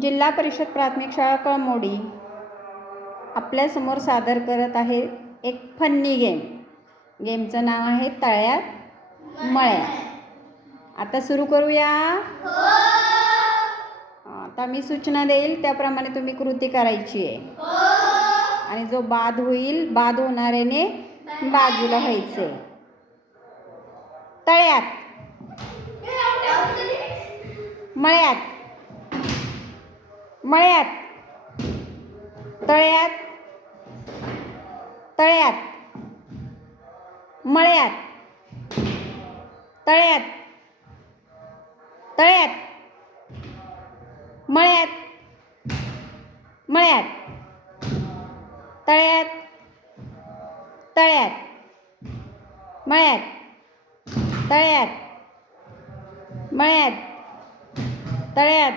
जिल्हा परिषद प्राथमिक शाळा कळमोडी आपल्यासमोर सादर करत आहे एक फन्नी गेम. गेमचं नाव आहे तळ्यात मळ्यात. आता सुरू करूया. आता मी सूचना देईल त्याप्रमाणे तुम्ही कृती करायची आहे. आणि जो बाद होईल, बाद होणाऱ्याने बाजूला व्हायचे. तळ्यात मळ्यात मळ्यात तळ्यात तळ्यात मळ्यात तळ्यात तळ्यात मळ्यात मळ्यात तळ्यात तळ्यात मळ्यात तळ्यात मळ्यात तळ्यात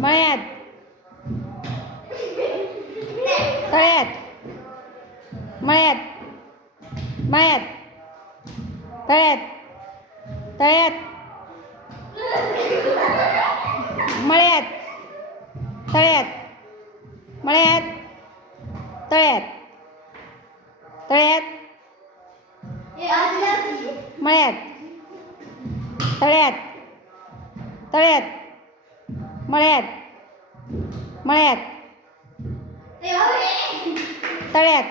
मळ्यात तळ्यात मळ्यात मळ्यात तळ्यात तळ्यात मळ्यात तळ्यात मळ्यात तळ्यात तळ्यात मळ्यात तळ्यात तळ्यात मळ्यात मळ्यात तळ्यात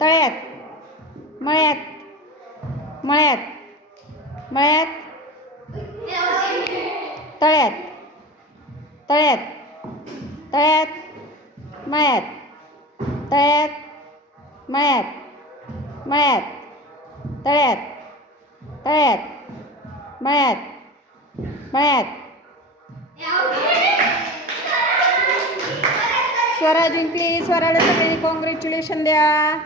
तळ्यात मळ्यात मळ्यात मळ्यात तळ्यात तळ्यात तळ्यात मळ्यात तळ्यात मळ्यात मळ्यात तळ्यात तळ्यात मळ्यात मळ्यात. स्वरा जिंकली. स्वराला सगळ्यांनी कॉंग्रॅच्युलेशन द्या.